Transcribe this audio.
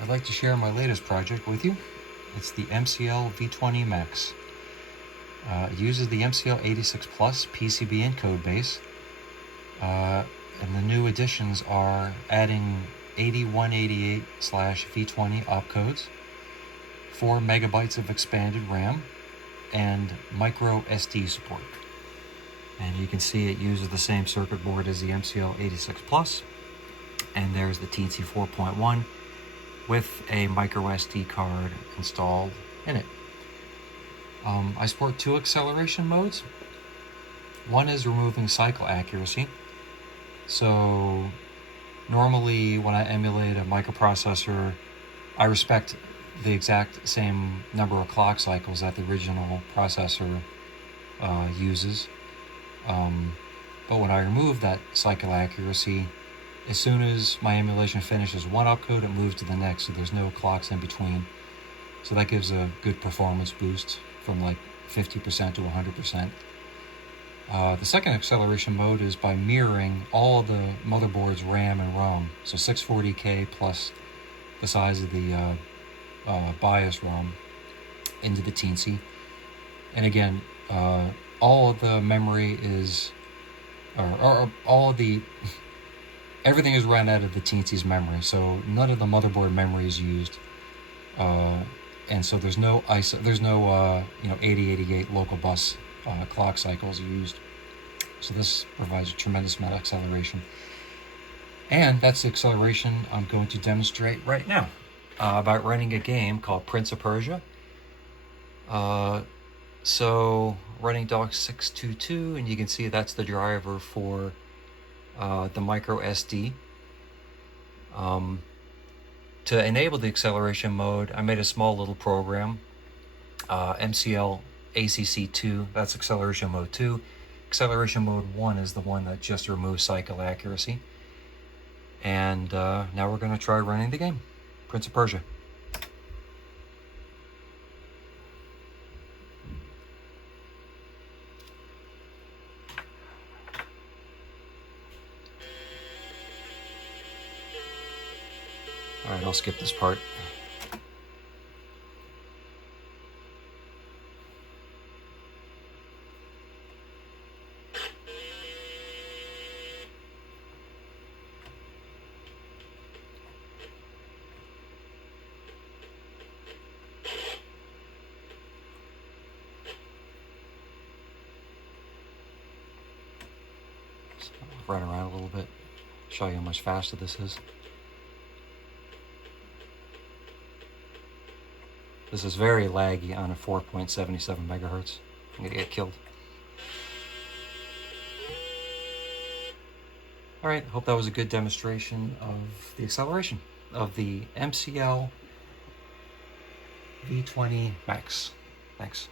I'd like to share my latest project with you. It's the MCL V20 Max. It uses the MCL 86 Plus PCB and code base, and the new additions are adding 8188/V20 opcodes, 4 megabytes of expanded RAM, and micro SD support. And you can see it uses the same circuit board as the MCL 86 Plus, and there's the Teensy 4.1 with a micro SD card installed in it. I support 2 acceleration modes. One is removing cycle accuracy. So normally when I emulate a microprocessor, I respect the exact same number of clock cycles that the original processor uses. But when I remove that cycle accuracy, as soon as my emulation finishes one opcode, it moves to the next, so there's no clocks in between. So that gives a good performance boost from like 50% to 100%. The second acceleration mode is by mirroring all of the motherboard's RAM and ROM, so 640K plus the size of the BIOS ROM into the Teensy. And again, all of the memory is, or all of the, everything is run out of the Teensy's memory, so none of the motherboard memory is used. And so there's no 8088 local bus clock cycles used. So this provides a tremendous amount of acceleration. And that's the acceleration I'm going to demonstrate right now about running a game called Prince of Persia. So running dock 622, and you can see that's the driver for the micro SD. To enable the acceleration mode, I made a small little program, MCL ACC2, that's acceleration mode 2. Acceleration mode 1 is the one that just removes cycle accuracy. And now we're going to try running the game, Prince of Persia. Alright, I'll skip this part. So I'll run around a little bit, show you how much faster this is. This is very laggy on a 4.77 megahertz. I'm gonna get killed. Alright, hope that was a good demonstration of the acceleration of the MCL V20 Max. Thanks.